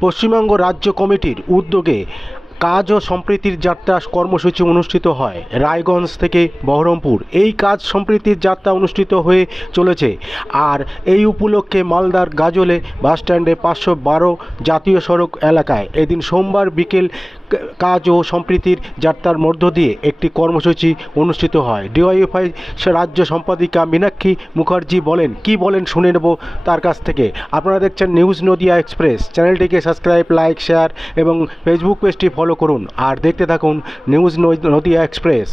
পশ্চিমবঙ্গ রাজ্য কমিটির উদ্যোগে কাজ ও সম্প্রীতির যাত্রা কর্মসূচি অনুষ্ঠিত হয়। রায়গঞ্জ থেকে বহরমপুর এই কাজ সম্প্রীতির যাত্রা অনুষ্ঠিত হয়ে চলেছে। আর এই উপলক্ষে মালদার গাজলে বাসস্ট্যান্ডে পাঁচশো বারো জাতীয় সড়ক এলাকায় এদিন সোমবার বিকেল কাজ ও সম্প্রীতির যাত্রার মধ্য দিয়ে একটি কর্মসূচি অনুষ্ঠিত হয়। ডিওয়াইএফআই রাজ্য সম্পাদিকা মীনাক্ষী মুখার্জি বলেন কি বলেন শুনে নেব তার কাছ থেকে। আপনারা দেখছেন নিউজ নদিয়া এক্সপ্রেস। চ্যানেলটিকে সাবস্ক্রাইব লাইক শেয়ার এবং ফেসবুক পেজটি ফলো করুন। আর দেখতে থাকুন নিউজ নদিয়া এক্সপ্রেস।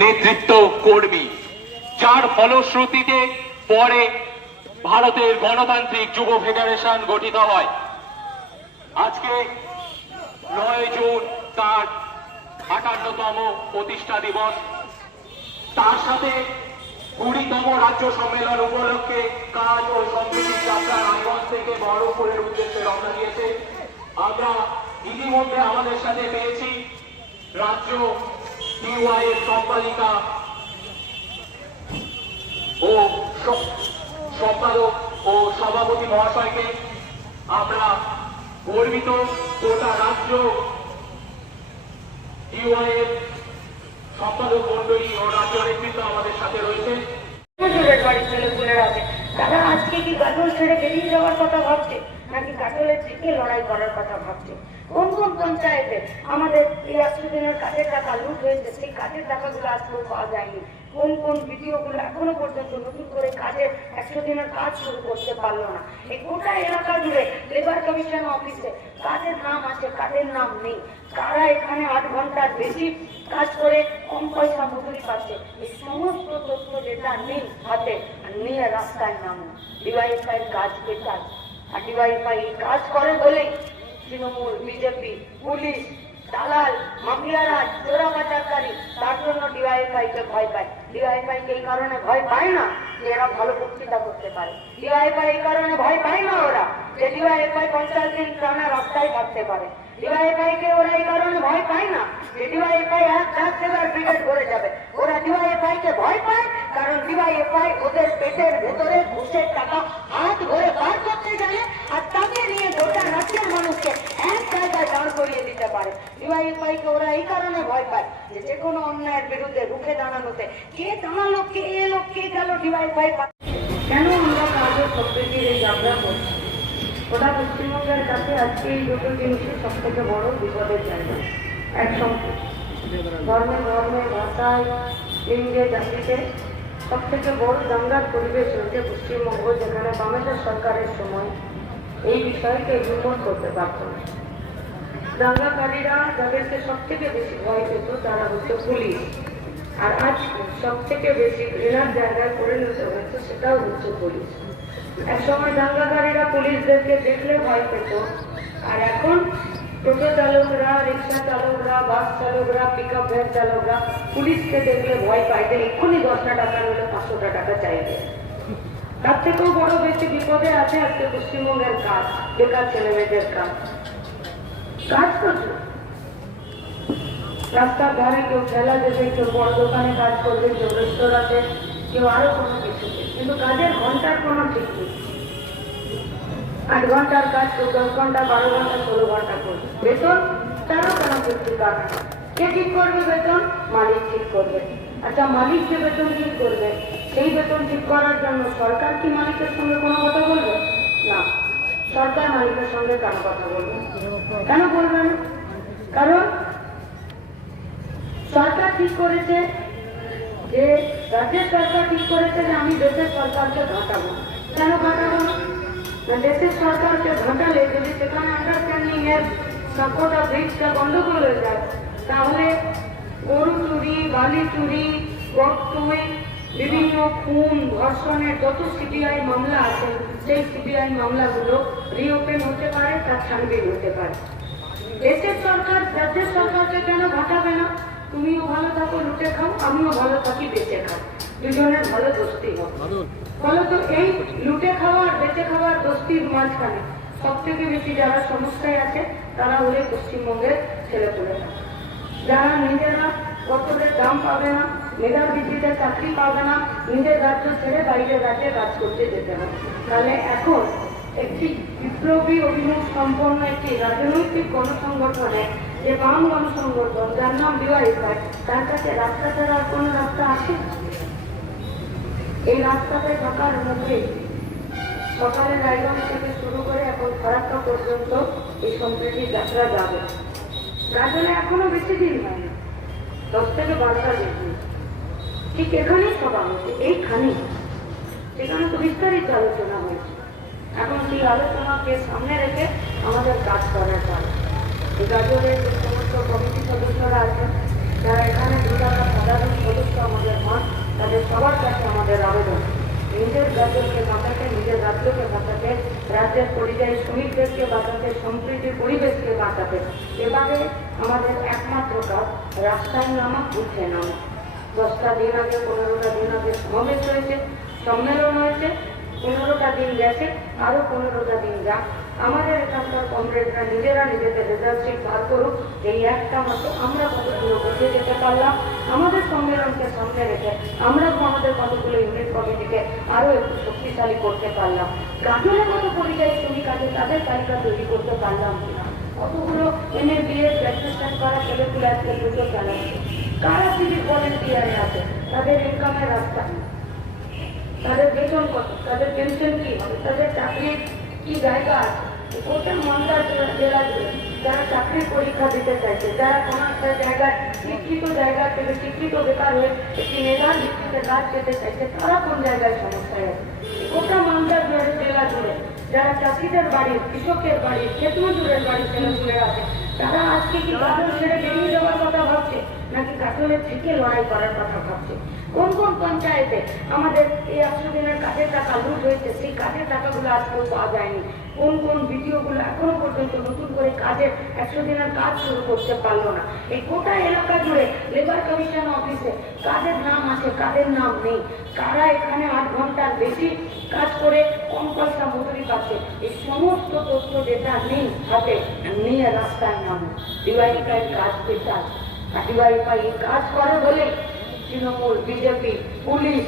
নেতৃত্ব কর্মী যার ফলশ্রুতিতে পরে ভারতের গণতান্ত্রিক যুব ফেডারেশন গঠিত হয়। আজকে নয় জুন তার আটান্নতম প্রতিষ্ঠা দিবস। তার সাথে কুড়িতম রাজ্য সম্মেলন উপলক্ষে কাজ ও সম্প্রীতি যাত্রা রায়গঞ্জ থেকে বহরমপুরের উদ্দেশ্যে রওনা দিয়েছে। আমরা ইতিমধ্যে আমাদের সাথে পেয়েছি রাজ্য ডিওয়াই এর সম্পাদিকা ও সম্পাদক ও সভাপতি মহাশয়কে আমরা গর্বিত গোটা রাজ্য ইউআইএফ সম্পাদক মন্ডলী ও রাজ্য নেতৃত্ব আমাদের সাথে রয়েছে। দাদা আজকে কি গাজন ছেড়ে বেরিয়ে যাওয়ার কথা ভাবছে? নাকি গাজলের থেকে লড়াই করার কথা ভাবছে? কোন কোন পঞ্চায়েতে আমাদের এই একশো দিনের কাজের টাকা লুট হয়েছে? সেই কাজের টাকাগুলো আজকেও পাওয়া যায়নি। কোন কোন ভিডিওগুলো এখনও পর্যন্ত নতুন করে কাজের একশো দিনের কাজ শুরু করতে পারল না। এই গোটা এলাকা জুড়ে লেবার কমিশন অফিসে কাজের নাম আছে কাজের নাম নেই? কারা এখানে আট ঘণ্টার বেশি কাজ করে, কম পয়সা মজুরি পাচ্ছে? এই সমস্ত তথ্য যেটা নেই হাতে নিয়ে রাস্তায় নামুন ডিওয়াইফাই কাজ বেকার কাজ করে বলেই তৃণমূল, বিজেপি, পুলিশ, দালাল মাফিয়ারা চোরা পাচারকারী, তার জন্য ডিওয়াইফাই কে ভয় পায়। ডিওয়াইফাই কে এই কারণে ভয় পায় না যে এরা ভালো বক্তৃতা করতে পারে। ডিওয়াইফাই এই কারণে ভয় পায় না ওরা। যে ডিওয়াইফাই পঞ্চাশ দিন টানা রাস্তায় থাকতে পারে। ডিওয়াইফাই কে ওরা এই কারণে ভয় পায় না। যে ডিওয়াইফাই এক লাখ টাকার ব্রিগেড করে যাবে। ওরা ডিওয়াইফাই কে ভয় পায়, কারণ ডিওয়াইফাই ওদের পেটের ভেতরে ঘুষের টাকা হাত ধরে বার করতে জানে আর তাকে নিয়ে গোটা রাজ্যের মানুষকে এক জায়গায় দাঁড় করিয়ে দিতে পারে। ডিওয়াইফাই কে ওরা এই কারণে ভয় পায় যে যে কোনো অন্যায়ের বিরুদ্ধে রুখে দাঁড়ানোতে কে দাঁড়াল, কে এলো, কে গেল ডিওয়াইফাই কেন আমরা কাজের প্রকৃতির এই যাত্রা করছি? গোটা পশ্চিমবঙ্গের কাছে আজকে এই দুটো জিনিসই সব থেকে বড় বিপদের জায়গা। একসঙ্গে ধর্মে ধর্মে, ভাষায়, লিঙ্গে, জাতিতে সব থেকে বড় দাঙ্গার পরিবেশ রয়েছে পশ্চিমবঙ্গ, যেখানে বামেদের সরকারের সময় এই বিষয়কে ইগনোর করতে পারত না দাঙ্গাকারীরা যাদেরকে সব থেকে বেশি ভয় পেত, তারা হচ্ছে পুলিশ। আর আজকে সব থেকে বেশি ঘৃণার জায়গায় পরিণত হয়েছে সেটাও হচ্ছে পুলিশ। এক সময় দাঙ্গাকারীরা পুলিশদেরকে দেখলে ভয় পেত। আর এখন টোটো চালকরা, রিক্সা চালকরা, বাস চালকরা পিক আপ ভ্যান চালকরা পুলিশকে দেখলে ভয় পায় যে এক্ষুনি দশটা টাকা নিলে পাঁচশোটা টাকা চাইবে। তার থেকেও বড় বেশি বিপদে আছে আজকে পশ্চিমবঙ্গের কাজ, বেকার ছেলে মেয়েদের কাজ কাজ করছে রাস্তার ধারে কেউ খেলা দেবে, কেউ বড় দোকানে কাজ করবে, কেউ রেস্তোরাঁতে কেউ আরও কোনো কিছুতে। কিন্তু কাজের ঘণ্টার কোনো ঠিক নেই। আট ঘণ্টার কাজ দশ ঘণ্টা, বারো ঘণ্টা, ষোলো ঘণ্টা করবে। বেতন? তারও কেন ফিফটি টাকা কে ঠিক করবে বেতন? মালিক ঠিক করবে। আচ্ছা মালিক যে বেতন ঠিক করবে, সেই বেতন ঠিক করার জন্য সরকার কি মালিকের সঙ্গে কোনো কথা বলবে? না। সরকার মালিকের সঙ্গে কেন কথা বলবে কেন বলবে না? কারণ সরকার ঠিক করেছে যে রাজ্যের সরকার ঠিক করেছে যে আমি দেশের সরকারকে ঘাটাবো কেন ঘাটাবো না, দেশের সরকারকে ঘাটালে যদি সেখানে আন্ডারস্ট্যান্ডিং এর ব্রিজটা গন্ডগোল হয়ে যায়, তাহলে গরু চুরি, বালি চুরি গর্তই বিভিন্ন খুন, ধর্ষণের যত সিবিআই মামলা আছে, সেই সিবিআই মামলাগুলো রিওপেন হতে পারে, তার ছানবিন হতে পারে। দেশের সরকার, রাজ্যের সরকারকে কেন ঘটাবে না? তুমিও ভালো থাকো লুটে খাও আমিও ভালো থাকি বেঁচে খাও। দুজনের ভালো দোস্তি হবে ফলত এই লুটে খাওয়া আর বেঁচে খাওয়ার দোস্তির মাঝখানে সব থেকে বেশি যারা সমস্যায় আছে তারা হলে পশ্চিমবঙ্গের ছেলেপুলেরা। যারা নিজেরা কতদের দাম পাবে না মেধা ভিত্তিতে চাকরি পাবে না নিজের রাজ্য ছেড়ে বাইরের রাজ্যে কাজ করতে যেতে হবে। তাহলে এখন একটি বিপ্লবী অভিনব সম্পন্ন একটি রাজনৈতিক গণসংগঠনে যে বাম গণসংগঠন যার নাম ডিওয়াইফাই তার কাছে রাস্তা ছাড়া আর কোনো রাস্তা আছে? এই রাস্তাতে থাকার মধ্যে সকালে রায়গঞ্জ থেকে শুরু করে এখন ফারাক্কা পর্যন্ত এই সম্প্রীতি যাত্রা যাবে। গাজনে এখনও বেশি দিন হয়নি দশ থেকে বারোটা বেশি। ঠিক এখানেই সভা হচ্ছে এইখানেই। সেখানে তো বিস্তারিত আলোচনা হয়েছে। এখন সেই আলোচনাকে সামনে রেখে আমাদের কাজ এই গাজরের যে সমস্ত কমিটি সদস্যরা আছেন যারা এখানে সাধারণ সদস্য আমাদের হন তাদের সবার কাছে আমাদের আবেদন। নিজের রাজ্যকে বাঁচাতে, নিজের রাজ্যকে বাঁচাতে, রাজ্যের পরিযায়ী শ্রমিকদেরকে বাঁচাতে, সম্প্রীতির পরিবেশকে বাঁচাতে। এভাবে আমাদের একমাত্র কাজ, রাস্তায় নামা, উঠে নামা। দশটা দিন আগে, পনেরোটা দিন আগে সমাবেশ হয়েছে, সম্মেলন হয়েছে, পনেরোটা দিন গেছে, আরও পনেরোটা দিন যাক। আমাদের এখানকার কমরেডরা নিজেরা নিজেদের রেজাল্ট শিট বার করুক, এই একটা মতো আমরা কতগুলো বুঝে যেতে পারলাম, আমাদের সম্মেলনকে সামনে রেখে আমরা আমাদের কতগুলো ইউনিট কমিটিকে আরও একটু শক্তিশালী করতে পারলাম। গাজনের মতো পরিযায়ী শ্রমিক আছে তাদের তালিকা তৈরি করতে পারলাম কতগুলো M A B S assistant করা ছেলেগুলো আজকে দুটো চালাচ্ছে কারা সিভিক ভলেন্টিয়ারে আছে? তাদের ইনকামের রাস্তা তাদের বেতন কত? তাদের পেনশন কি হবে? তাদের চাকরির কি জায়গা? গোটা মালদা জেলা জেলা যারা চাকরির পরীক্ষা দিতে চাইছে, যারা কোনো একটা জায়গায় শিক্ষিত জায়গা থেকে শিক্ষিত বেকার হয়ে একটি মেধার ভিত্তিতে কাজ পেতে চাইছে, তারা কোন জায়গায় সমস্যায় আছে? গোটা মালদা জুড়ে জেলা জুড়ে, যারা চাষিদের বাড়ি, কৃষকের বাড়ি ক্ষেতমজুরের বাড়ি ছেলে শুয়ে আছে, তারা আজকে কি কাজল ছেড়ে বেরিয়ে যাওয়ার কথা ভাবছে? নাকি কাজলের থেকে লড়াই করার কথা ভাবছে? কোন কোন পঞ্চায়েতে আমাদের এই একশো দিনের কাজের টাকা লুট হয়েছে? সেই কাজের টাকাগুলো আজকেও পাওয়া যায়নি। কোন কোন ভিডিওগুলো এখনও পর্যন্ত নতুন করে কাজের একশো দিনের কাজ শুরু করতে পারল না। এই গোটা এলাকা জুড়ে লেবার কমিশন অফিসে কাদের নাম আছে, কাদের নাম নেই? কারা এখানে আট ঘণ্টার বেশি কাজ করে কম পয়সা মজুরি পাচ্ছে? এই সমস্ত তথ্য যেটা নেই হাতে নিয়ে রাস্তায় নামো। ডিওয়াইফাই কাজ পেতে ডিওয়াইফাই কাজ করে বলে তৃণমূল বিজেপি পুলিশ,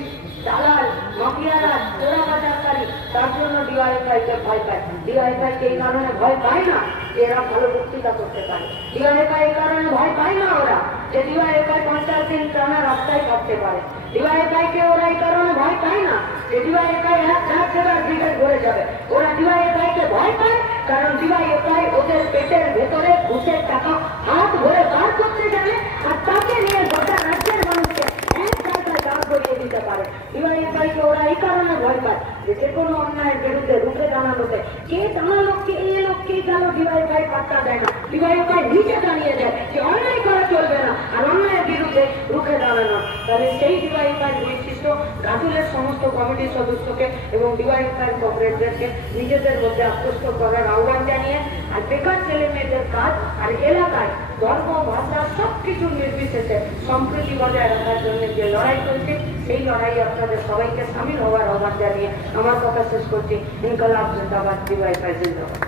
দালাল, মাফিয়ারা চোরা বাজারকারী তার জন্য ডিওয়াইফাই কে ভয় পায়। ডিওয়াইফাই কে এই কারণে ভয় পায় না যে এরা ভালো বক্তৃতা করতে পারে। ডিওয়াইফাই এই কারণে ভয় পায় না ওরা যে ডিওয়াইফাই পঞ্চাশ দিন টানা রাস্তায় থাকতে পারে। ডিওয়াইফাই কে ওরা এই কারণে ভয় পায় না যে ডিওয়াইফাই হাত ছেড়ে ব্রিগেড ঘুরে যাবে। ওরা ডিওয়াইফাই কে ভয় পায় কারণ ডিওয়াইফাই ওদের পেটের ভেতরে ঘুষের টাকা হাত ভরে বার করতে যাবে আর তাকে নিয়ে গোটা রাজ্যের মানুষকে এক জায়গায় দাঁড় করিয়ে দিতে পারে ডিওয়াইফাইকে ওরা এই কারণে ভয় পায় যে কোনো অন্যায়ের বিরুদ্ধে রুখে দাঁড়ানোতে। কে দাঁড়াল, কে এলো, কে গেল ডিওয়াইফাই পাত্তা দেয় না। ডিওয়াইফাই নিজে দাঁড়িয়ে দেয় যে অন্যায় করা চলবে না, আর অন্যায়ের বিরুদ্ধে রুখে দাঁড়ানো। তাহলে সেই ডিওয়াইফাই বৈশিষ্ট্য গাজুলের সমস্ত কমিটির সদস্যকে এবং ডিওয়াইফাই কমরেডদেরকে নিজেদের মধ্যে আত্মস্থ করার আহ্বান জানিয়ে, আর বেকার ছেলে মেয়েদের কাজ আর এলাকায় ধর্ম ভাষা সব কিছু নির্বিশেষে সম্প্রীতি বজায় রাখার জন্য যে লড়াই চলছে সেই লড়াই আপনাদের সবাইকে সামিল হওয়ার আহ্বান জানিয়ে আমার কথা শেষ করছি। ইনকালাম জিন্দাবাদ দিবাই জিন্দাবাদ